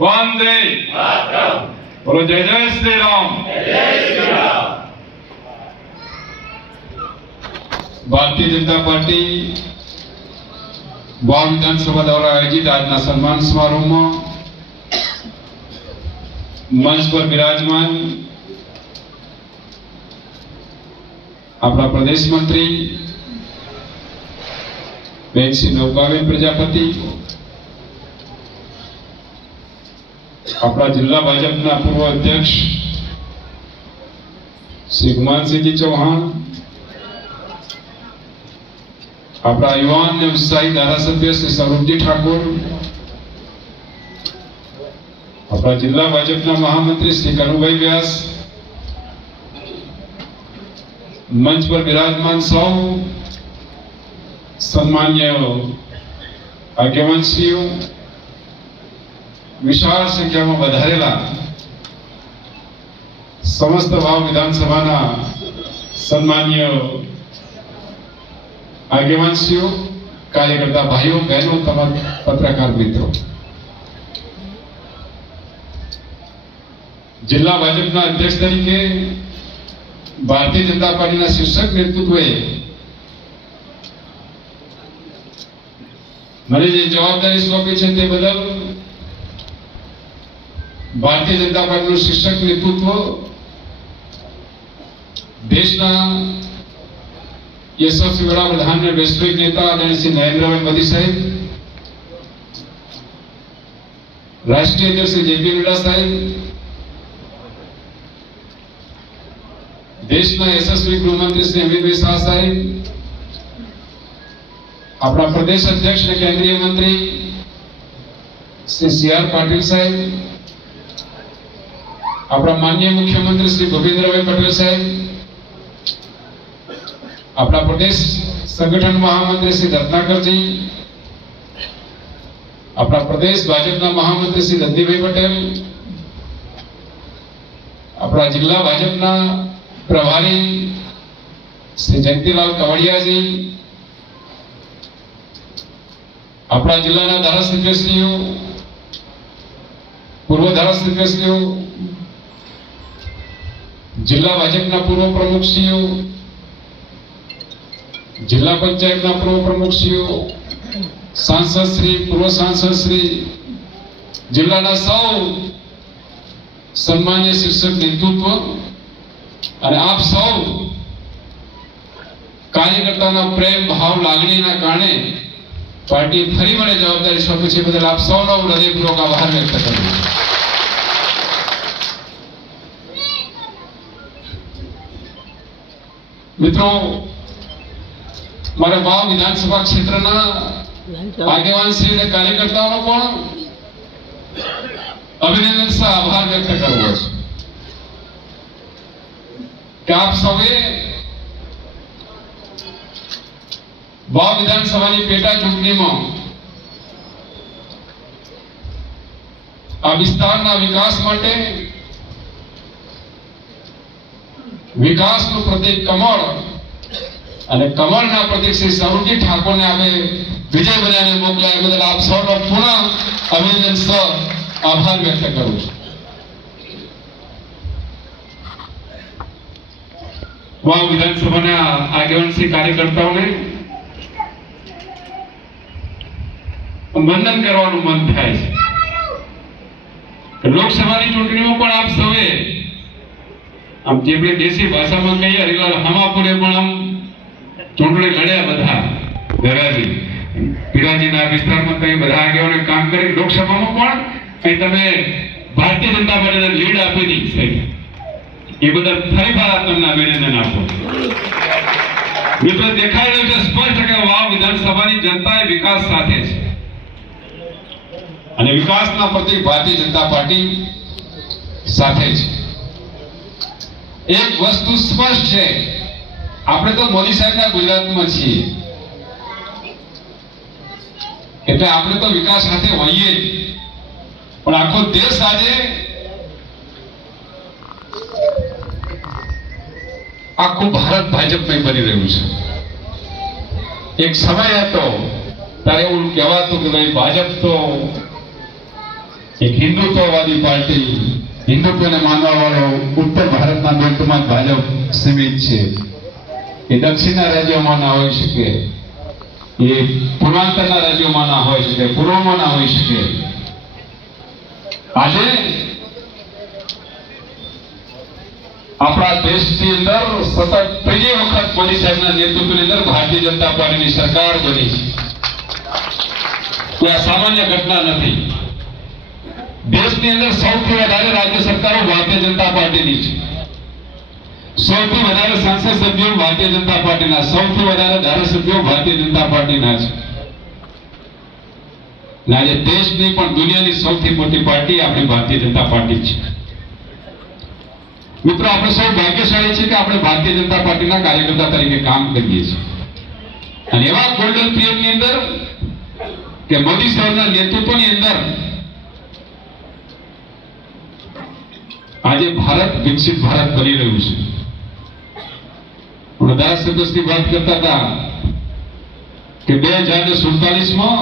वंदे मातरम। बोलो जय जय श्री राम। भारतीय जनता पार्टी वाव विधानसभा द्वारा आयोजित आज सम्मान समारोह में मंच पर विराजमान अपना प्रदेश मंत्री बेन श्री नौकाबेन प्रजापति, अपना जिला भाजपा पूर्व अध्यक्ष श्री गुमान सिंह जी चौहान, अपना युवान ने उत्साही धारासभ्य श्री स्वरूप जी ठाकुर, अपना जिला भाजपा महामंत्री श्री कनुभाई व्यास, मंच पर विराजमान सौ सम्मान्य આગેવાનશ્રીઓ, विशाल संख्या में વધારેલા समस्त वाव विधानसभा सम्मान्य આગેવાનશ્રીઓ, कार्यकर्ता भाइयों बहनों तमाम पत्रकार मित्रों, जिला भाजपा अध्यक्ष तरीके भारतीय जनता पार्टी शीर्षक नेतृत्वे મને જે જવાબદારી સોંપી છે તે બદલ ભારતીય जनता પાર્ટીનું શિક્ષક નેતૃત્વ દેશના યશસ્વી વડાપ્રધાન અને વૈશ્વિક નેતા આદરણીય શ્રી નરેન્દ્રભાઈ મોદી સાહેબ, રાષ્ટ્રીય અધ્યક્ષ શ્રી જેપી નડ્ડા સાહેબ, દેશના યશસ્વી ગૃહમંત્રી શ્રી અમિતભાઈ શાહ સાહેબ, अपना प्रदेश अध्यक्ष ने केंद्रीय मंत्री श्री सी.आर. पाटिल साहब, अपना माननीय मुख्यमंत्री श्री भूपेंद्र पटेल साहब, अपना प्रदेश संगठन महामंत्री श्री रत्नाकर जी, अपना प्रदेश भाजपा महामंत्री श्री रणदीप पटेल, अपना जिला भाजपा प्रभारी श्री जयंतीलाल कवड़िया जी, अपना जिला धारासभ्यश्रीओ, पूर्व धारासभ्यश्रीओ, जिला भाजपा पूर्व प्रमुखश्रीओ, जिला पंचायत पूर्व प्रमुखश्रीओ, सांसद श्री, पूर्व सांसद श्री, जिला सौ सम्मान्य शीर्षक नेतृत्व और आप सौ कार्यकर्ता प्रेम भाव लागणी कारणे पार्टी फरी મને जवाबदारी સોંપી છે બદલ આપ સૌનો હૃદયપૂર્વક આભાર વ્યક્ત કરું છું। મિત્રો, મારા વાવ વિધાનસભા ક્ષેત્રના આગેવાનશ્રી અને કાર્યકર્તાઓનો પણ અભિનંદન સહ આભાર વ્યક્ત કરવો છે કે આપ સૌએ वाव विधानसभा की पेटा चूंटनी में आ विस्तार विकास माटे विकास प्रतीक कमल और कमल प्रतीक श्री स्वरूपजी ठाकुर ने आगे विजय बनाने मोकलाया बदल आप सौनो पुनः अभिनंदन सह आभार व्यक्त करूं छुं। वाव विधानसभा आगेवान श्री कार्यकर्ताओं ने वंदन करवानुं मन थाय छे। लोकसभानी चूंटणीमां पण आप सौए आम जे આપણે દેશી ભાષામાં કહીએ હરિલાલ હમાપુરે પણ આમ ચૂંટણી લડ્યા બધા ધરાજી પીરાજીના વિસ્તારમાં કઈ બધા આગેવાને કામ કરી લોકસભામાં પણ કઈ તમે ભારતીય જનતા પાર્ટીને લીડ આપી દી છે એ બદલ ફરીવાર તમને અભિનંદન આપો। મિત્રો, દેખાઈ રહ્યું છે સ્પષ્ટ કે વાવ વિધાનસભાની જનતાએ વિકાસ સાથે છે અને વિકાસના પ્રતીક ભારતીય જનતા પાર્ટી સાથે છે। एक वस्तु स्पष्ट है, આપણે તો મોદી સાહેબના ગુજરાતમાં છીએ એટલે આપણે તો વિકાસ સાથે હોઈએ પણ આખો દેશ આજે આખું ભારત ભાજપમય બની રહ્યું છે। એક સમય હતો ત્યારે એવું કહેવાતું કે ભાઈ ભાજપ તો એક હિન્દુત્વવાદી પાર્ટી, હિન્દુત્વને માનવા વાળો ઉત્તર ભારતના બેલ્ટમાં ભાજપ સીમિત છે. એ દક્ષિણના રાજ્યોમાં ના હોઈ શકે, એ પૂર્વાંચલના રાજ્યોમાં ના હોઈ શકે, પૂર્વમાં ના હોઈ શકે. આજે આપણા દેશની અંદર સતત ત્રીજી વખત મોદી સાહેબના નેતૃત્વની અંદર ભારતીય જનતા પાર્ટીની સરકાર બની છે. આ સામાન્ય ઘટના નથી. દેશની અંદર સૌથી વધારે રાજ્ય સરકારો ભારતીય જનતા પાર્ટીની છે. સૌથી વધારે સંસદ સભ્યો ભારતીય જનતા પાર્ટીના, સૌથી વધારે ધારાસભ્યો ભારતીય જનતા પાર્ટીના છે. આજે દેશની પણ દુનિયાની સૌથી મોટી પાર્ટી આપણી ભારતીય જનતા પાર્ટી છે. મિત્રો, આપણે સૌ ભાગ્યશાળી છીએ કે આપણે ભારતીય જનતા પાર્ટીના કાર્યકર્તા તરીકે કામ કરીએ છીએ. અને એવા ગોલ્ડન પીરિયડની અંદર કે મોદી સાહેબના નેતૃત્વની અંદર આજે ભારત વિકસિત ભારત બની રહ્યું છે. ધારાસભ્યશ્રી વાત કરતા હતા કે 2047માં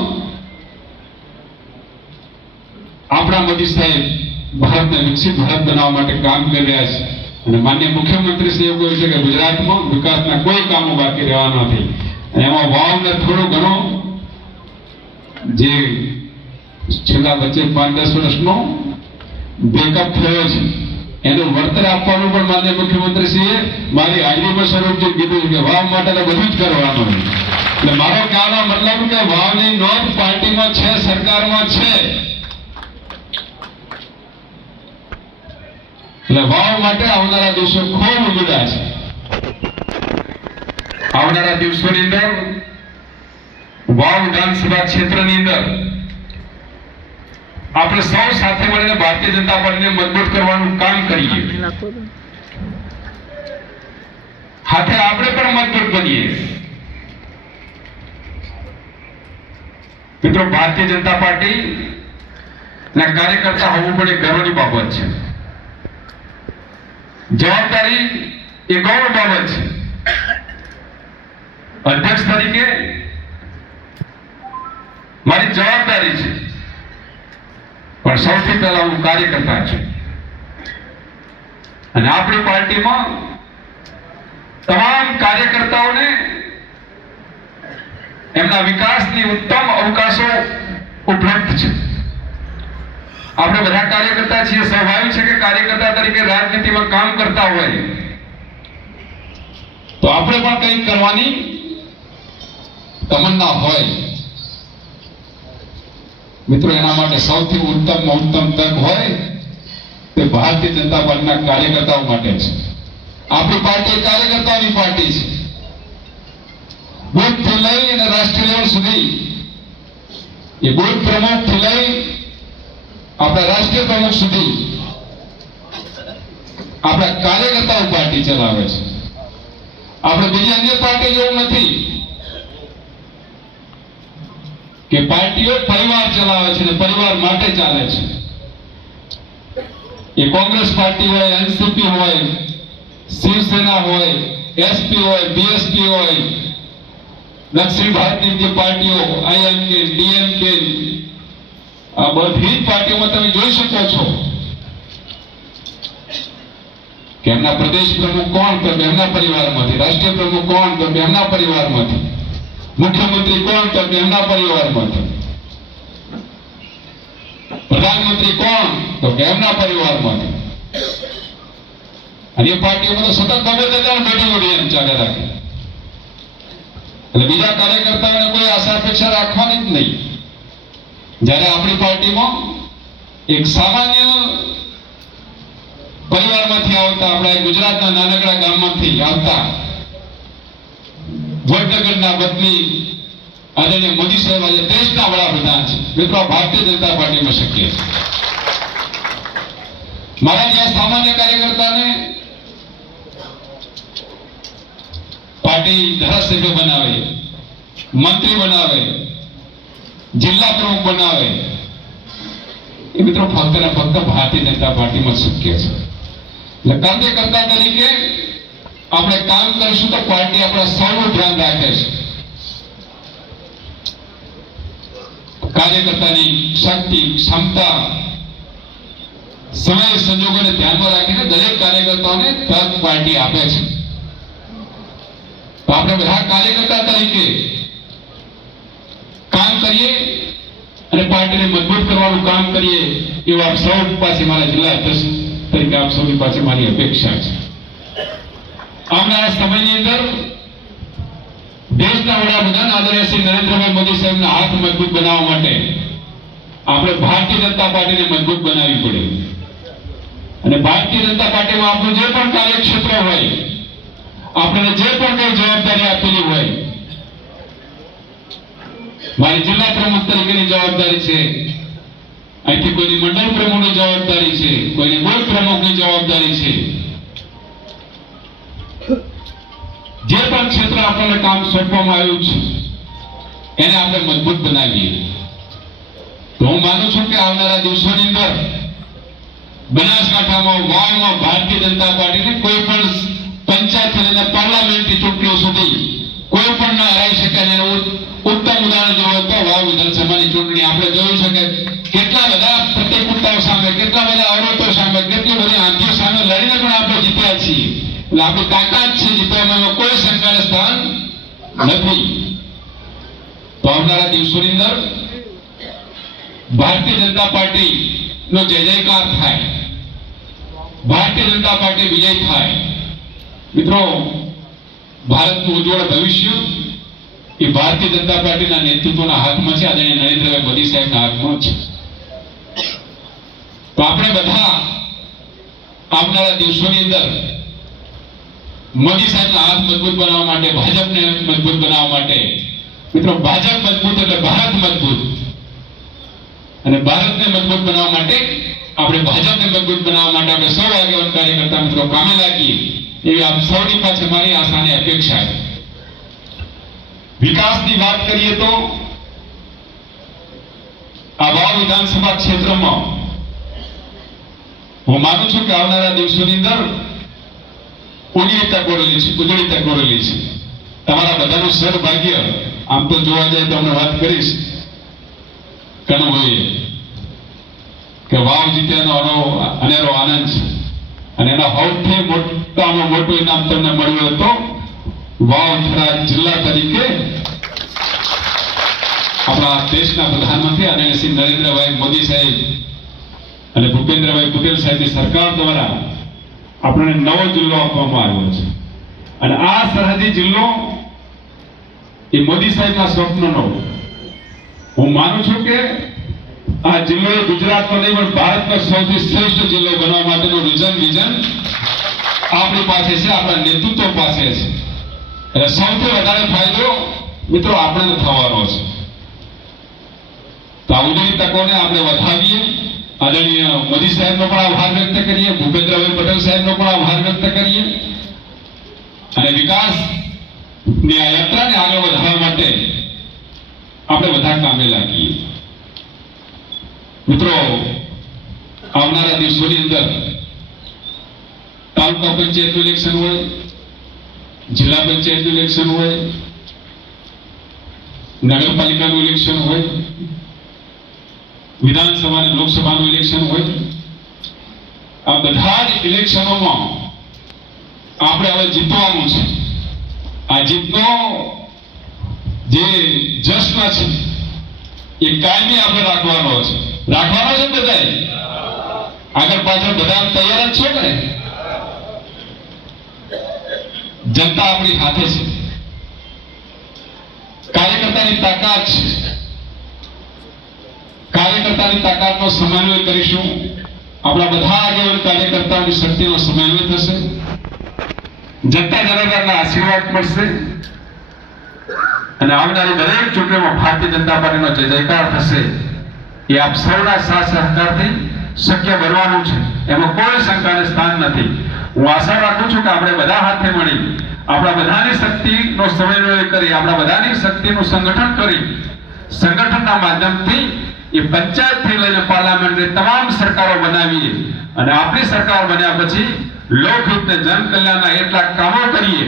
આપણા મોદી સાહેબ ભારતને વિકસિત ભારત બનાવવા માટે કામ કરી રહ્યા છે. અને માનનીય મુખ્યમંત્રી શ્રી એવું કહ્યું છે કે ગુજરાતમાં વિકાસના કોઈ કામો બાકી રહેવા નથી. એમાં વાવને થોડો ઘણો જે છેલ્લા વચ્ચે 5-10 વર્ષનો બ્રેકઅપ થયો છે એનું વળતર આપવાનું પણ માનનીય મુખ્યમંત્રીશ્રીએ મારી હાજરીમાં સ્વરૂપજી કીધું કે વાવ માટે બધું જ કરવાનું. એટલે મારો કહેવાનો મતલબ કે વાવની નોંધ પાર્ટીમાં છે, સરકારમાં છે. એટલે વાવ માટે આવનારા દિવસો ખૂબ ઉજળા છે. આવનારા દિવસોની અંદર વાવ વિધાનસભા ક્ષેત્રની અંદર આપણે સૌ સાથે મળીને ભારતીય જનતા પાર્ટીને મજબૂત કરવાનું કામ કરીએ. હાથે આપણે પણ મજબૂત બનીએ. મિત્રો, ભારતીય જનતા પાર્ટી ના કાર્યકર્તા હોવું પણ એક ગર્વની બાબત છે. જવાબદારી એ ગૌરવ બાબત છે. અધ્યક્ષ તરીકે મારી જવાબદારી છે, પણ સૌથી પહેલા હું કાર્યકર્તા છું. અને આપણી પાર્ટીમાં તમામ કાર્યકર્તાઓને એમના વિકાસની ઉત્તમ અવકાશો ઉપલબ્ધ છે. આપણે બધા કાર્યકર્તા છીએ. સ્વાભાવિક છે કે કાર્યકર્તા તરીકે રાજનીતિમાં કામ કરતા હોય તો આપણે પણ કંઈક કરવાની તમન્ના હોય. મિત્રો, એના માટે સૌથી ઉત્તમ તક હોય તે ભારતીય જનતા પાર્ટીના કાર્યકર્તાઓ માટે છે. આપણી પાર્ટી કાર્યકર્તાઓની પાર્ટી છે. બુથથી લઈ અને રાષ્ટ્રીય લેવલ સુધી એ બુથ પ્રમુખથી લઈ આપણા રાષ્ટ્રીય પ્રમુખ સુધી આપણા કાર્યકર્તાઓ પાર્ટી ચલાવે છે. આપણે બીજી અન્ય પાર્ટી જેવું નથી કે પાર્ટીઓ પરિવાર ચલાવે છે અને પરિવાર માટે ચાલે છે. એ કોંગ્રેસ પાર્ટી હોય, એનસીપી હોય, શિવસેના હોય, એસપી હોય, બીએસપી હોય, દક્ષિણ ભારતની જે પાર્ટીઓ આઈએમકે, ડીએમકે, આ બધી પાર્ટીઓમાં તમે જોઈ શકો છો કે એમના પ્રદેશ પ્રમુખ કોણ, તો એમના પરિવારમાંથી, રાષ્ટ્રીય પ્રમુખ કોણ, તો એમના પરિવારમાંથી, મુખ્યમંત્રી કોણ, તો એમના પરિવારમાંથી, પ્રધાનમંત્રી કોણ, તો એમના પરિવારમાંથી. અને એ પાર્ટીઓમાં તો સતત 2-3 પેઢી એમ ચાલે રાખે. એટલે બીજા કાર્યકર્તાઓને કોઈ આશા અપેક્ષા રાખવાની જ નહીં. જ્યારે આપણી પાર્ટીમાં એક સામાન્ય પરિવારમાંથી આવતા, આપણા ગુજરાતના નાનકડા ગામમાંથી આવતા વડનગરના વતની આદરણીય મોદી સાહેબ આજે દેશના વડાપ્રધાન છે. મિત્રો, ભારતીય જનતા પાર્ટીમાં શક્ય છે. મારા જ્યાં સામાન્ય કાર્યકર્તાને પાર્ટી ધારાસભ્ય બનાવે, મંત્રી બનાવે, જિલ્લા પ્રમુખ બનાવે, એ મિત્રો ફક્ત ને ફક્ત ભારતીય જનતા પાર્ટીમાં શક્ય છે. એટલે કાર્યકર્તા તરીકે આપણે કામ કરીશું તો પાર્ટી આપણા સૌનું ધ્યાન રાખે છે. કાર્યકર્તાની શક્તિ, ક્ષમતા સમય સંજોગોને ધ્યાનમાં રાખીને દરેક કાર્યકર્તાઓને તક પાર્ટી આપે છે. તો આપણે બધા કાર્યકર્તા તરીકે કામ કરીએ અને પાર્ટીને મજબૂત કરવાનું કામ કરીએ એવું આપ સૌ પાસે મારા જિલ્લા અધ્યક્ષ તરીકે આપ સૌની પાસે મારી અપેક્ષા છે. આવનારા સમયની અંદર દેશના વડાપ્રધાન આદરણીય શ્રી નરેન્દ્રભાઈ મોદી સાહેબના હાથ મજબૂત બનાવવા માટે આપણે ભારતીય જનતા પાર્ટીને મજબૂત બનાવવી પડે. અને ભારતીય જનતા પાર્ટીમાં આપણું જે પણ કાર્યક્ષેત્ર હોય, આપણે જે પણ કઈ જવાબદારી આપેલી હોય, મારી જિલ્લા પ્રમુખ તરીકેની જવાબદારી છે, અહીંથી કોઈની મંડળ પ્રમુખની જવાબદારી છે, કોઈની બુથ પ્રમુખની જવાબદારી છે, જે પણ ક્ષેત્ર આપણને કામ સોંપવામાં આવ્યું છે એને આપણે મજબૂત બનાવીએ. તો હું માનું છું કે આવનારા દિવસોની અંદર બનાસકાંઠામાં વાવમાં ભારતીય જનતા પાર્ટીને કોઈ પણ પંચાયત અને પાર્લામેન્ટની ચૂંટણીઓ સુધી કોઈ પણ ન હરાવી શકે. એનું ઉત્તમ ઉદાહરણ જોવો તો વાવ વિધાનસભાની ચૂંટણી આપણે જોયું છે કે કેટલા બધા પ્રતિકૂળતાઓ સામે, કેટલા બધા અવરોધો સામે, કેટલી બધી આંધીઓ સામે લડીને પણ આપણે જીત્યા છીએ. એટલે આપણી તાકાત છે જીતવામાં, એમાં કોઈ શંકાને સ્થાન નથી. તો આવનારા દિવસોની અંદર ભારતીય જનતા પાર્ટી નો જય જયકાર થાય, ભારતીય જનતા પાર્ટી વિજય થાય. મિત્રો, ભારતનું ઉજ્જવળ ભવિષ્ય એ ભારતીય જનતા પાર્ટીના નેતૃત્વના હાથમાં છે, આદરણીય નરેન્દ્રભાઈ મોદી સાહેબના હાથમાં છે. તો આપણે બધા આવનારા દિવસોની અંદર મોદી સાહેબના હાથ મજબૂત બનાવવા માટે, ભાજપને મજબૂત બનાવવા માટે, મિત્રો ભાજપ મજબૂત એટલે ભારત મજબૂત, અને ભારતને મજબૂત બનાવવા માટે આપણે ભાજપને મજબૂત બનાવવા માટે આપણે સૌ આગેવાન કાર્યકર્તા મિત્રો કામે લાગીએ એવી આપ સૌની પાસે મારી આશા અને અપેક્ષા છે. વિકાસની વાત કરીએ તો આ વાવ વિધાનસભા ક્ષેત્રમાં હું માનું છું કે આવનારા દિવસોની અંદર ઉજળી તકો રહેલી છે. તમારા બધાનું સદભાગ્ય આમ તો જોવા જાય તો અમને વાત કરીશ કનુભાઈ કે વાવ જીત્યાનો અનેરો આનંદ છે, અને એના સૌથી મોટામાં મોટું ઇનામ તમને મળ્યું હતું વાવ થરા જિલ્લા તરીકે આપણા દેશના પ્રધાનમંત્રી અને શ્રી નરેન્દ્રભાઈ મોદી સાહેબ અને ભૂપેન્દ્રભાઈ પટેલ સાહેબની સરકાર દ્વારા આપણને નવો જિલ્લો આપવામાં આવ્યો છે. અને આ સરહદી જિલ્લો એ મોદી સાહેબના સ્વપ્નનો, હું માનું છું કે આ જિલ્લો ગુજરાતનો નહીં પણ ભારતનો સૌથી શ્રેષ્ઠ જિલ્લો બનવા માટેનું વિઝન આપણી પાસે છે, આપણા નેતૃત્વ પાસે છે. એટલે સૌથી વધારે ફાયદો મિત્રો આપણને થવાનો છે. તો આ ઉજળી તકોને આપણે વધાવીએ. આદરણીય મોદી સાહેબનો પણ આભાર વ્યક્ત કરીએ, ભૂપેન્દ્રભાઈ પટેલ સાહેબનો પણ આભાર વ્યક્ત કરીએ, અને વિકાસની આ યાત્રાને આગળ વધારવા માટે આપણે બધા કામે લાગીએ. મિત્રો, આવનારા દિવસોની અંદર તાલુકા પંચાયતનું ઇલેક્શન હોય, જિલ્લા પંચાયતનું ઇલેક્શન હોય, નગરપાલિકાનું ઇલેક્શન હોય, વિધાનસભા અને લોકસભાનું ઇલેક્શન હોય, આ બધા જ ઇલેક્શનોમાં આપણે હવે જીતવાનું છે. આ જીતનો જે જશ્ન છે એ કાયમી આપણે રાખવાનો છે. બધાય આગળ પાછળ બધા તૈયાર જ છો ને? જનતા આપણી સાથે છે, કાર્યકર્તાની તાકાત છે. કાર્યકર્તાની તાકાતનો સમન્વય કરીશું, આપણા બધા આગેવાન કાર્યકર્તાઓની શક્તિનો સમન્વય થશે, જનતા જનાર્દનના આશીર્વાદ મળશે, અને આવનારી દરેક ચૂંટણીમાં ભારતીય જનતા પાર્ટીનો જય જયકાર થશે. એ આપ સૌના સાથ સહકારથી શક્ય બનવાનું છે, એમાં કોઈ શંકાને સ્થાન નથી. હું આશા રાખું છું કે આપણે બધા હાથે મળી આપણા બધાની શક્તિનો સમન્વય કરી, આપણા બધાની શક્તિનું સંગઠન કરી, સંગઠનના માધ્યમથી એ પંચાયતથી લઈને પાર્લામેન્ટની તમામ સરકારો બનાવીએ, અને આપણી સરકાર બન્યા પછી લોકહિતને જન કલ્યાણના એટલા કામો કરીએ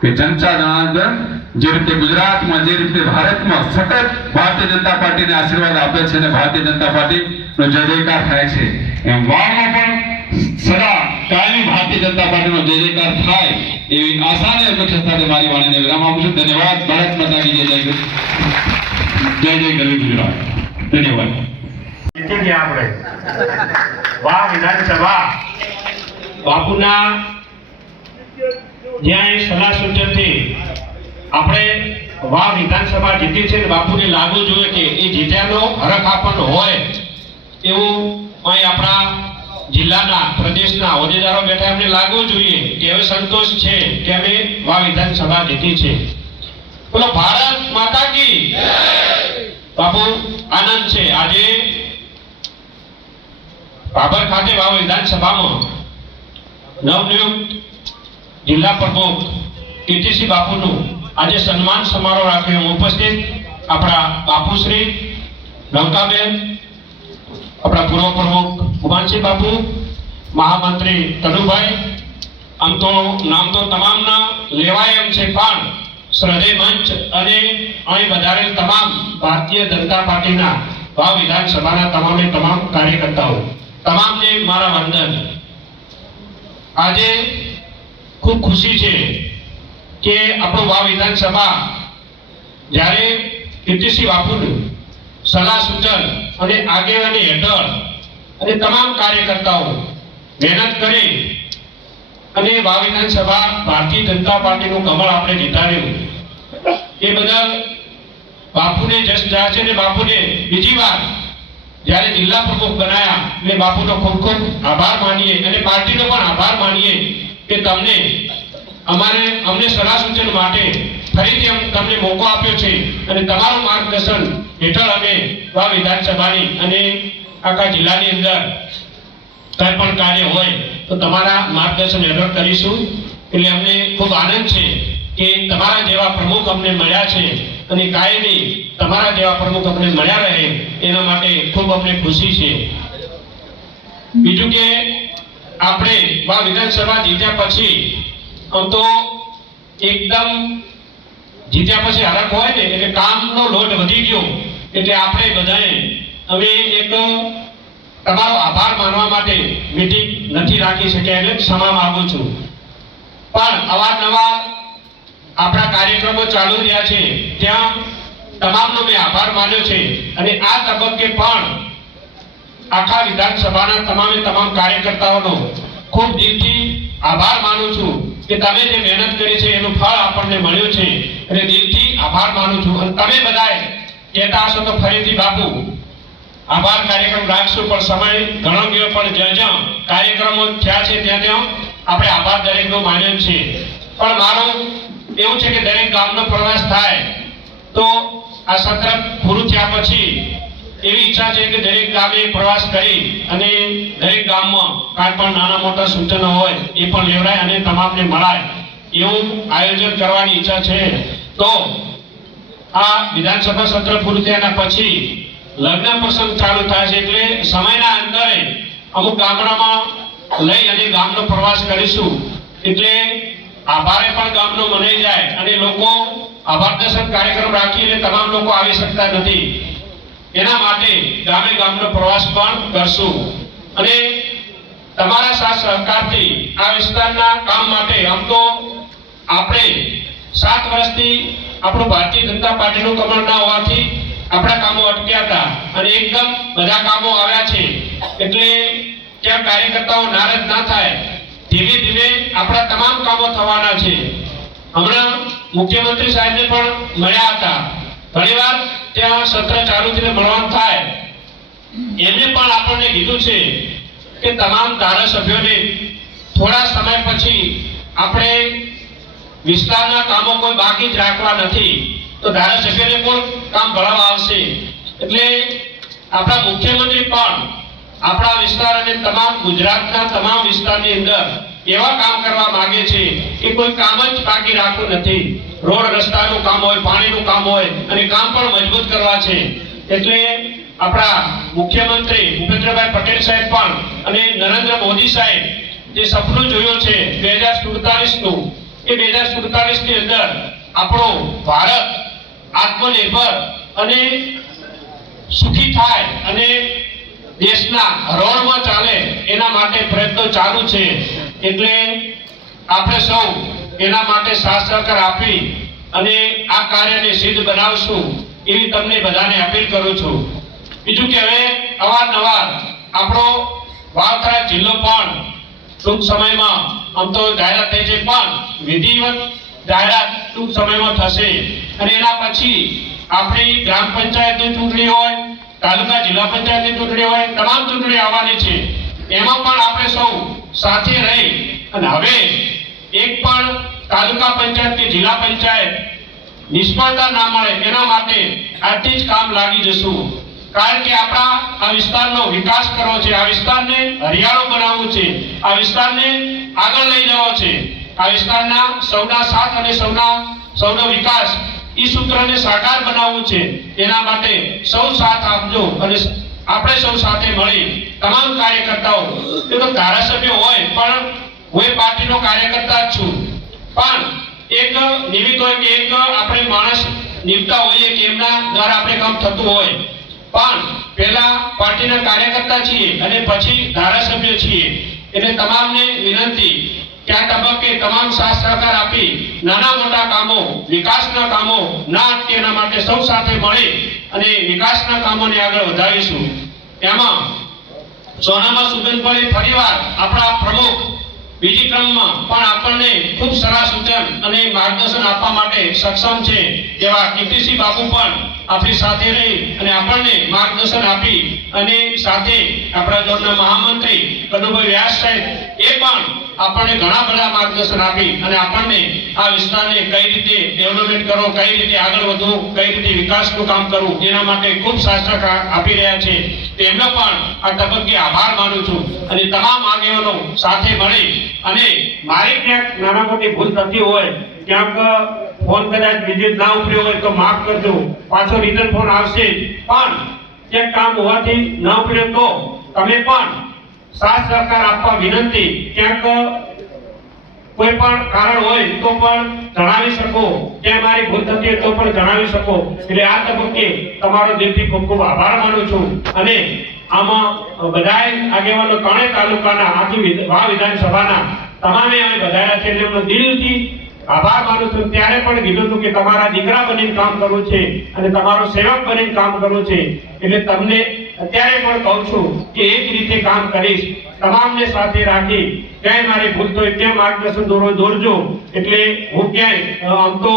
કે જનતા જનાર્દન જે રીતે ગુજરાતમાં જે રીતે ભારતમાં સતત ભારતીય જનતા પાર્ટીને આશીર્વાદ આપે છે અને ભારતીય જનતા પાર્ટીનો જય જયકાર થાય છે, એમ વાવમાં પણ સદા કાયમી ભારતીય જનતા પાર્ટીનો જય જયકાર થાય એવી આશા અને અપેક્ષા સાથે મારી વાણીને વિરામ આપું છું. ધન્યવાદ. ભારત માતા કી જય. જય જય ગરવી ગુજરાત. ધન્યવાદ. જીતી ગયા આપણે. વાહ વિધાનસભા બાપુના જ્યાં એ સલાહ સૂચનથી આપણે વાહ વિધાનસભા જીતી છે. બાપુને લાગવું જોઈએ કે એ જીત્યાનો હરખ આપણને હોય એવું અહીં આપણા જિલ્લાના પ્રદેશના હોદ્દેદારો બેઠા એમને લાગવું જોઈએ કે હવે સંતોષ છે કે અમે વાહ વિધાનસભા જીતી છે. બોલો ભારત માતા કી જય. બાપુ આનંદ છે આજે બાબર ખાતે વાવ વિધાનસભામાં નવનિયુક્ત જિલ્લા પ્રમુખ કીર્તિસિંહ બાપુનું આજે સન્માન સમારોહ રાખ્યો. ઉપસ્થિત આપણા બાપુશ્રી નવકાબેન, આપણા પૂર્વ પ્રમુખ ભુવાનસિંહ બાપુ, મહામંત્રી તનુભાઈ, આમ તો નામ તો તમામના લેવાય એમ છે, પણ શ્રદ્ધેય મંચ અને અહીં વધારેલ તમામ ભારતીય જનતા પાર્ટીના વાવ વિધાનસભાના તમામે તમામ કાર્યકર્તાઓ તમામને મારા વંદન. આજે ખૂબ ખુશી છે કે આપણું વાવ વિધાનસભા જ્યારે કીર્તિસિંહ બાપુનું સલાહ સૂચન અને આગેવાની હેઠળ અને તમામ કાર્યકર્તાઓ મહેનત કરી અને વાવ વિધાનસભા ભારતીય જનતા પાર્ટીનું કમળ આપણે જીતાડ્યું. એ બદલ બાપુને જશ જાય છે અને બાપુને બીજી વાર જ્યારે જિલ્લા પ્રમુખ બનાયા એટલે બાપુનો ખૂબ ખૂબ આભાર માનીએ અને પાર્ટીનો પણ આભાર માનીએ કે તમને અમને સલાહ સૂચન માટે ફરીથી તમને મોકો આપ્યો છે અને તમારું માર્ગદર્શન હેઠળ અમે વાવ વિધાનસભાની અને આખા જિલ્લાની અંદર કંઈ પણ કાર્ય હોય તો તમારા માર્ગદર્શન હેઠળ કરીશું. એટલે અમને ખૂબ આનંદ છે કે તમારા જેવા પ્રમુખ અમને મળ્યા છે અને કાયમી તમારા જેવા પ્રમુખ અમને મળ્યા રહે એના માટે ખૂબ અમને ખુશી છે. બીજું કે આપણે વાવ વિધાનસભા જીત્યા પછી તો એકદમ જીત્યા પછી હરખ હોય ને એટલે કામનો લોડ વધી ગયો એટલે આપણે બધાએ હવે એક તમારો આભાર માનવા માટે મીટિંગ નથી રાખી શક્યા એટલે ક્ષમા માંગુ છું. પણ અવારનવાર આપણા કાર્યક્રમો ચાલુ રહ્યા છે ત્યાં તમામનો મેં આભાર માન્યો છે અને આ તબક્કે પણ આખા વિધાનસભાના તમામે તમામ કાર્યકર્તાઓનો ખૂબ દિલથી આભાર માનું છું કે તમે જે મહેનત કરી છે એનું ફળ આપણને મળ્યું છે અને દિલથી આભાર માનું છું. અને તમે બધાએ કહેતા હશો તો ફરીથી બાપુ આભાર કાર્યક્રમ રાખશું, પણ સમય ઘણો ગયો, પણ જ્યાં કાર્યક્રમો થયા છે ત્યાં આપણે આભાર દરેકનો માન્યો છે. પણ મારું એવું છે કે દરેક ગામનો પ્રવાસ થાય તો આ સત્ર પૂરું થયા પછી એવી ઈચ્છા છે કે દરેક ગામે પ્રવાસ કરી અને દરેક ગામમાં કાંઈ પણ નાના મોટા સૂચનો હોય એ પણ લેવડાય અને તમામને મળાય એવું આયોજન કરવાની ઈચ્છા છે. તો આ વિધાનસભા સત્ર પૂરું થયાના પછી લગ્ન પ્રસંગ ચાલુ થાય છે એટલે સમયના અંતરે અમુક ગામડામાં લઈ અને ગામનો પ્રવાસ કરીશું એટલે આભારે પણ ગામનો મનાઈ જાય અને લોકો આભાર દર્શન કાર્યક્રમ રાખીને તમામ લોકો આવી શકતા નથી. એના માટે ગામે ગામનો પ્રવાસ પણ કરશું અને તમારા સાથ સહકારથી આ વિસ્તારના કામ માટે આમ તો આપણે 7 વર્ષથી આપણું ભારતીય જનતા પાર્ટીનું કમળ ના હોવાથી આપણા કામો અટક્યા હતા અને એકદમ બધા કામો આવ્યા છે એટલે ત્યાં કાર્યકર્તાઓ નારાજ ના થાય. ધીમે ધીમે આપણા તમામ કામો થવાના છે. હમણાં મુખ્યમંત્રી સાહેબને પણ મળ્યા હતા. ઘણીવાર ત્યાં સત્ર ચાલુ થઈને મળવાનું થાય એમને પણ આપણને કીધું છે કે તમામ ધારાસભ્યોને થોડા સમય પછી આપણે વિસ્તારના કામો કોઈ બાકી જ રાખવા નથી તો ધારાસભ્યને પણ કામ ભરાવા આવશે. એટલે આપણા મુખ્યમંત્રી પણ આપણા વિસ્તાર અને તમામ ગુજરાતના તમામ વિસ્તારની અંદર એવા કામ કરવા માંગે છે કે કોઈ કામ જ બાકી રાખવું નથી. રોડ રસ્તાનું કામ હોય, પાણીનું કામ હોય અને કામ પણ મજબૂત કરવા છે. એટલે આપણા મુખ્યમંત્રી ભૂપેન્દ્રભાઈ પટેલ સાહેબ પણ અને નરેન્દ્ર મોદી સાહેબ જે સપનું જોયું છે 2047 નું એ 2047 ની અંદર આપણો ભારત આત્મનિર્ભર અને સુખી થાય અને દેશના હરોળમાં ચાલે એના માટે પ્રયત્નો ચાલુ છે. એટલે આપણે સૌ એના માટે સાથ સહકાર આપી અને આ કાર્યને સિદ્ધ બનાવશું એવી તમને બધાને અપીલ કરું છું. બીજું કે હવે અવારનવાર આપણો વાવથરા જિલ્લો પણ ટૂંક સમયમાં આમ તો જાહેરાત થઈ છે, પણ વિધિવત જાહેરાત ટૂંક સમયમાં થશે અને એના પછી આપણી ગ્રામ પંચાયતની ચૂંટણી હોય, તાલુકા જિલ્લા પંચાયતની ચૂંટણી હોય, તમામ ચૂંટણી આવવાની છે. એમાં પણ આપણે સૌ સાથે રહી અને હવે એક પણ તાલુકા પંચાયત કે જિલ્લા પંચાયત નિષ્ફળતા ના મળે એના માટે આજથી જ કામ લાગી જશું. કારણ કે આપણા આ વિસ્તારનો વિકાસ કરવો છે, આ વિસ્તારને હરિયાળો બનાવવું છે, આ વિસ્તારને આગળ લઈ જવો છે, આ વિસ્તારના સૌના સાથ અને સૌનો વિકાસ ઈ સૂત્રને સાકાર બનાવવું છે. એના માટે સૌ સાથ આપજો અને આપણે સૌ સાથે મળી તમામ કાર્યકર્તાઓ, એ તો ધારાસભ્ય હોય પણ હું એ પાર્ટીનો કાર્યકર્તા જ છું, પણ એક નિમિત્ત હોય કે એક આપણે માણસ નિમતા હોઈએ કે એમના દ્વારા આપણે કામ થતું હોય, પણ પહેલા પાર્ટીના કાર્યકર્તા છીએ અને પછી ધારાસભ્ય છીએ. એટલે તમામને વિનંતી કે આ તબક્કે તમામ સાથ સહકાર આપી નાના મોટા કામો, વિકાસના કામો ના અટકે એના માટે સૌ સાથે મળી અને વિકાસના કામોને આગળ વધારીશું. એમાં સોનામાં સુગંધભાઈ ફરીવાર આપણા પ્રમુખ બીજી ક્રમમાં પણ આપણને ખૂબ સારા સૂચન અને માર્ગદર્શન આપવા માટે સક્ષમ છે એવા કીર્તિસિંહ બાપુ પણ આપણી સાથે રહી અને આપણને માર્ગદર્શન આપી અને સાથે આપણા જોડના મહામંત્રી કનુભાઈ વ્યાસ સાહેબ એ પણ આપણને ઘણા બધા માર્ગદર્શન આપી અને આપણને આ વિસ્તારને કઈ રીતે ડેવલપમેન્ટ કરવો, કઈ રીતે આગળ વધવું, કઈ રીતે વિકાસનું કામ કરવું એના માટે ખૂબ શાસ્ત્ર આપી રહ્યા છે. તેમનો પણ આ તબક્કે આભાર માનું છું અને તમામ આગેવાનો સાથે મળી અને મારી ક્યાંક નાના મોટી ભૂલ થતી હોય, ક્યાંક ફોન કદાચ બીજે ના ઉપડ્યો હોય તો માફ કરજો, પાછો રિટર્ન ફોન આવશે. પણ ક્યાંક કામ હોવાથી ન ઉપડ્યો તો તમે પણ સાથ સહકાર આપવા વિનંતી. ક્યાંક કોઈ પણ કારણ હોય તો પણ જણાવી શકો, કે મારી ભૂલ થતી હોય તો પણ જણાવી શકો. એટલે આ તબક્કે તમારો દિલથી ખૂબ ખૂબ આભાર માનું છું અને આમાં બધાય આગેવાનો ત્રણેય તાલુકાના આખી વાવ વિધાનસભાના તમામે અમે બધાયા છે એટલે એમનો દિલથી આભાર માનું છું. ત્યારે પણ કીધું હતું કે તમારા દીકરા બનીને કામ કરવું છે અને તમારો સેવક બનીને કામ કરવું છે. એટલે તમને અત્યારે પણ કહું છું કે એ જ રીતે કામ કરીશ, તમામને સાથે રાખી ક્યાંય મારી ભૂલ તો ત્યાં માર્ગદર્શન દોરજો. એટલે હું ક્યાંય આમ તો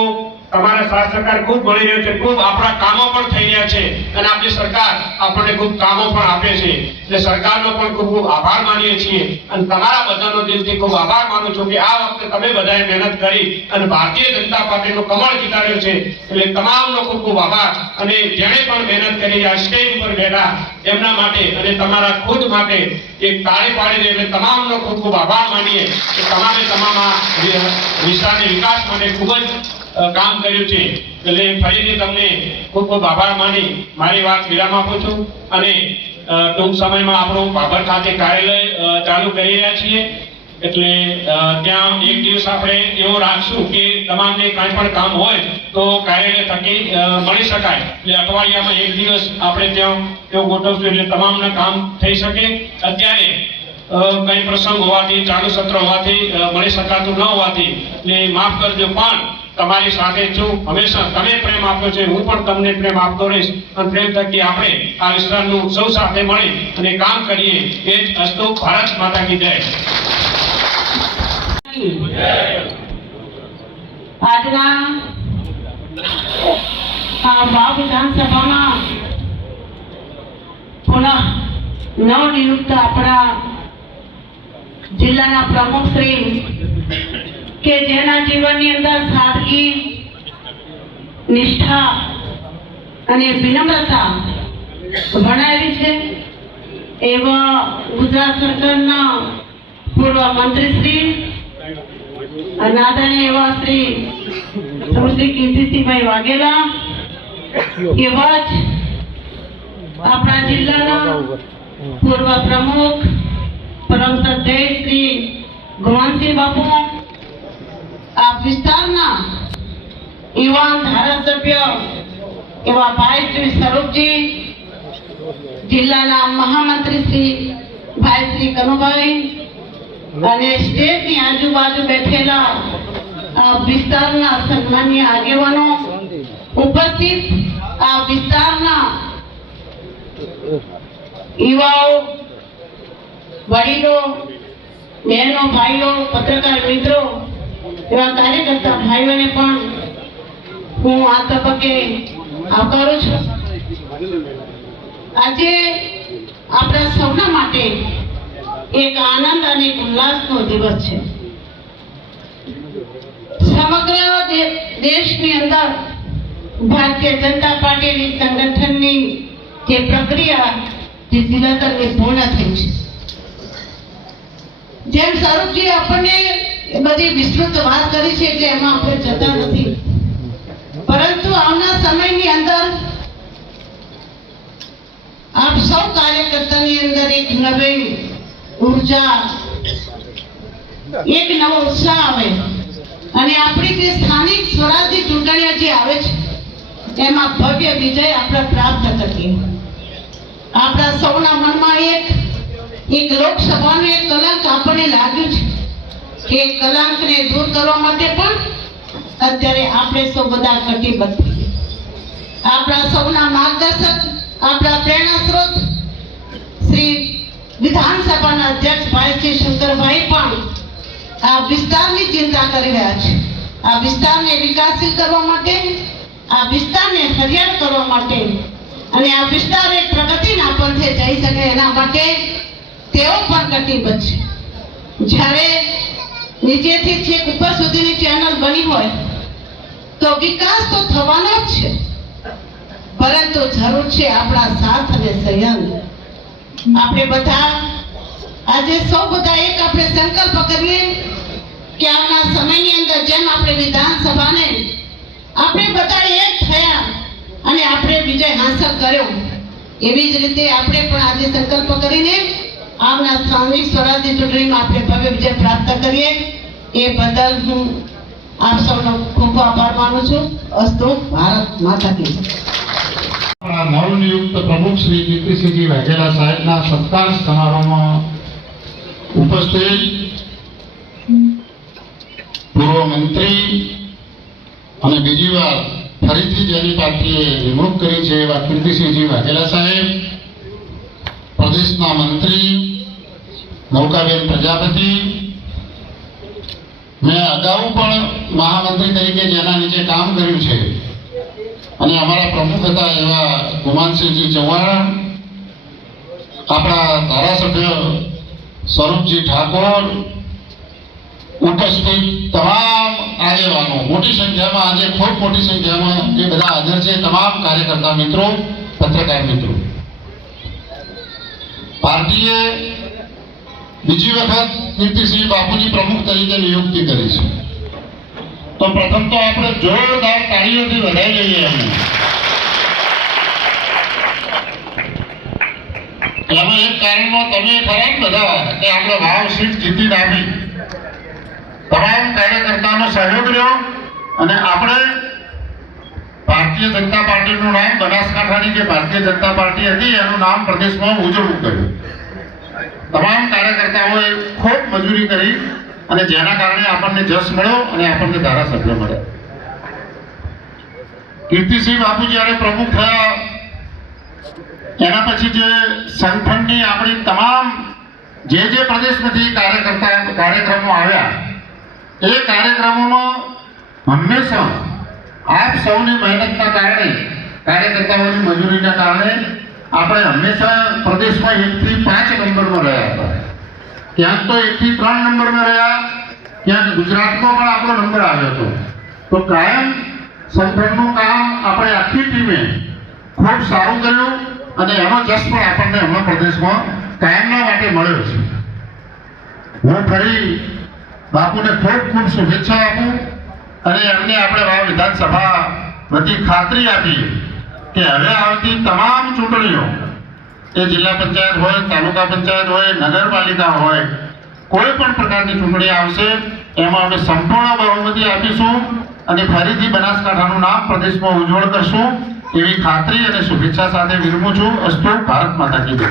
તમારા સાથ સહકાર ખૂબ મળી રહ્યો છે, ખૂબ આપણા કામો પણ થઈ રહ્યા છે અને આપણી સરકાર આપણને ખૂબ કામો પણ આપે છે. એટલે સરકારનો પણ ખૂબ ખૂબ આભાર માનીએ છીએ અને તમારા બધાનો દિલથી ખૂબ આભાર માનું છું કે આ વખતે તમે બધાએ મહેનત કરી અને ભારતીય જનતા પાર્ટીનું કમળ જીતાડ્યું છે. એટલે તમામનો ખૂબ ખૂબ આભાર અને જેણે પણ મહેનત કરી આ સ્ટેજ ઉપર બેઠા એમના માટે અને તમારા ખુદ માટે એક તાળી પાડી દે. એટલે તમામનો ખૂબ ખૂબ આભાર માનીએ કે તમામે તમામ આ વિસ્તારના વિકાસ માટે ખૂબ જ કામ કર્યું છે. એટલે ફરીથી તમને ખૂબ ખૂબ આભાર માની મારી વાત વિરામ આપું છું અને ટૂંક સમયમાં આપણું બાબર ખાતે કાર્યાલય ચાલુ કરી રહ્યા છીએ. એટલે ત્યાં એક દિવસ આપણે એવો રાખશું કે તમામને કાંઈ પણ કામ હોય તો કાર્યાલય થકી મળી શકાય. એટલે અઠવાડિયામાં એક દિવસ આપણે ત્યાં એવું ગોઠવશું એટલે તમામના કામ થઈ શકે. અત્યારે કઈ પ્રસંગ હોવાથી, ચાલુ સત્ર હોવાથી મળી શકાતું ન હોવાથી એટલે માફ કરજો, પણ તમારી સાથે છું હંમેશા. તમે પ્રેમ આપ્યો છે, હું પણ તમને પ્રેમ આપતો રહીશ અને પ્રેમ થકી આપણે આ વિસ્તારનું સૌ સાથે મળી અને કામ કરીએ. એ જ અસ્તુ. ભારત માતા કી જય. આજના આ વાવ વિધાનસભામાં પુનઃ નવનિયુક્ત આપણા જિલ્લાના પ્રમુખ શ્રી કે જેના જીવનની અંદર સાદગી, નિષ્ઠા અને વિનમ્રતા ભણાવી છે એવા ગુજરાત સરકારના પૂર્વ મંત્રી શ્રી આદરણીય એવા શ્રી કીર્તિસિંહભાઈ વાઘેલા, એવા જ આપણા જિલ્લાના પૂર્વ પ્રમુખ પરમ શ્રદ્ધેય શ્રી ગુણવંતસિંહ બાપુ, આ વિસ્તારના યુવાન ધારાસભ્ય એવા ભાઈ શ્રી સ્વરૂપજી, જિલ્લાના મહામંત્રી શ્રી ભાઈ શ્રી કનુભાઈ અને સ્ટેજની આજુબાજુ બેઠેલા આ વિસ્તારના સન્માનીય આગેવાનો, ઉપસ્થિત આ વિસ્તારના યુવાઓ, વડીલો, બહેનો, ભાઈઓ, પત્રકાર મિત્રો, એવા કાર્યકર્તા ભાઈઓને પણ હું આ તબક્કે આવકારું છું. આજે આપણા સૌના માટે એક આનંદ અને એક ઉલ્લાસનો દિવસ છે. સમગ્ર દેશની અંદર ભારતીય જનતા પાર્ટીની સંગઠનની જે પ્રક્રિયા જે જિલ્લાતરની પૂર્ણ થઈ છે. જેમ સ્વરૂપજી આપણને એ બધી વિસ્તૃત વાત કરી છે એટલે એમાં આપણે જતા નથી, પરંતુ આવનાર સમયની અંદર આપ સૌ કાર્યકર્તાની અંદર એક નવી ઉર્જા, એક નવો ઉત્સાહ આવે અને આપણી જે સ્થાનિક સ્વરાજની ચૂંટણીઓ જે આવે છે એમાં ભવ્ય વિજય આપણે પ્રાપ્ત કરીએ. આપણા સૌના મનમાં એક લોકસભાનું એક કલંક આપણને લાગ્યું છે કે કલંકને દૂર કરવા માટે પણ અત્યારે આપણે સૌ બધા કટિબદ્ધ છીએ. આપણા સૌના માર્ગદર્શક, આપણા પ્રેરણા સ્ત્રોત શ્રી વિધાનસભાના અધ્યક્ષ ભાઈ શ્રી શંકરભાઈ પણ આ વિસ્તારની ચિંતા કરી રહ્યા છે. આ વિસ્તારને વિકાસશીલ કરવા માટે, આ વિસ્તારને હરિયાળ કરવા માટે અને આ વિસ્તાર એક પ્રગતિના પંથે જઈ શકે એના માટે તેઓ પણ કટિબદ્ધ છે. જ્યારે નીચેથી છેક ઉપર સુધીની ચેનલ બની હોય તો વિકાસ તો થવાનો જ છે, પરંતુ જરૂર છે આપણા સાથ અને સંયમ. આપણે બધા આજે સૌ બધા એક આપણે સંકલ્પ કરીએ કે આવનાર સમયની અંદર જેમ આપણે વિધાનસભાને આપણે બધા એક થયા અને આપણે વિજય હાંસલ કર્યો, એવી જ રીતે આપણે પણ આજે સંકલ્પ કરીને આવનાર સ્થાનિક સ્વરાજની ચૂંટણીમાં આપણે ભવ્ય વિજય પ્રાપ્ત કરીએ. એ બદલ હું આપ સૌનો ખૂબ આભાર માનું છું. અસ્તુ. ભારત માતા કી જય. નવનિયુક્ત પ્રમુખ શ્રી કીર્તિસિંહજી વાઘેલા સાહેબના સત્કાર સમારોહમાં ઉપસ્થિત પૂર્વ મંત્રી અને બીજી વાર ફરીથી જેની પાર્ટીએ નિમણૂક કરી છે એવા કીર્તિસિંહજી વાઘેલા સાહેબ, પ્રદેશના મંત્રી નૌકાબેન પ્રજાપતિ, મેં અગાઉ પણ મહામંત્રી તરીકે જેના નીચે કામ કર્યું છે અને અમારા પ્રમુખ હતા એવા ગુમાનસિંહજી ચૌહાણ, આપણા ધારાસભ્ય સ્વરૂપજી ઠાકોર, ઉપસ્થિત તમામ આગેવાનો, મોટી સંખ્યામાં, આજે ખૂબ મોટી સંખ્યામાં જે બધા હાજર છે, તમામ કાર્યકર્તા મિત્રો, પત્રકાર મિત્રો. પાર્ટીએ બીજી વખત કીર્તિસિંહ બાપુની પ્રમુખ તરીકે નિયુક્તિ કરી છે, તો પ્રથમ તો આપણે જોરદાર તાળીઓથી વધાવી લઈએ એમને. એમાં એક કારણમાં તમે ખરા બધા કે આપણે વાવ સીટ જીતી આપી, તમામ કાર્યકર્તાનો સહયોગ રહ્યો અને આપણે ભારતીય જનતા પાર્ટીનું નામ બનાસકાંઠાની જે ભારતીય જનતા પાર્ટી હતી એનું નામ પ્રદેશમાં ઉજળું કર્યું. તમામ કાર્યકર્તાઓએ ખૂબ મજૂરી કરી અને જેના કારણે આપણને જશ મળ્યો અને આપણને ધારાસભ્ય મળ્યા. કીર્તિસિંહ બાપુ જ્યારે પ્રમુખ થયા એના પછી જે સંગઠનની આપણી તમામ જે પ્રદેશમાંથી કાર્યક્રમો આવ્યા, એ કાર્યક્રમોમાં હંમેશા આપ સૌની મહેનતના કારણે, કાર્યકર્તાઓની મજૂરીના કારણે આપણે હંમેશા પ્રદેશમાં 1 થી 5 નંબરમાં રહ્યા હતા. ક્યાંક તો 1 થી 3 નંબરમાં રહ્યા, ક્યાંક ગુજરાતમાં પણ આપણો નંબર આવ્યો હતો. તો કાયમ સંગઠનનું કામ આપણે આખી ટીમે ખૂબ સારું કર્યું અને એનો જશ પણ આપણને હમણાં પ્રદેશમાં કાયમના માટે મળ્યો છે. હું ફરી બાપુને ખૂબ ખૂબ શુભેચ્છા આપું અને એમને આપણે વાવ વિધાનસભા વતી ખાતરી આપી કે હવે આવતી તમામ ચૂંટણીઓ, એ જિલ્લા પંચાયત હોય, તાલુકા પંચાયત હોય, નગરપાલિકા હોય, કોઈ પણ પ્રકારની ચૂંટણી આવશે એમાં અમે સંપૂર્ણ બહુમતી આપીશું અને ફરીથી બનાસકાંઠાનું નામ પ્રદેશમાં ઉજ્જવળ કરશું એવી ખાતરી અને શુભેચ્છા સાથે વિરમું છું. અસ્તુ. ભારત માતા કી જય.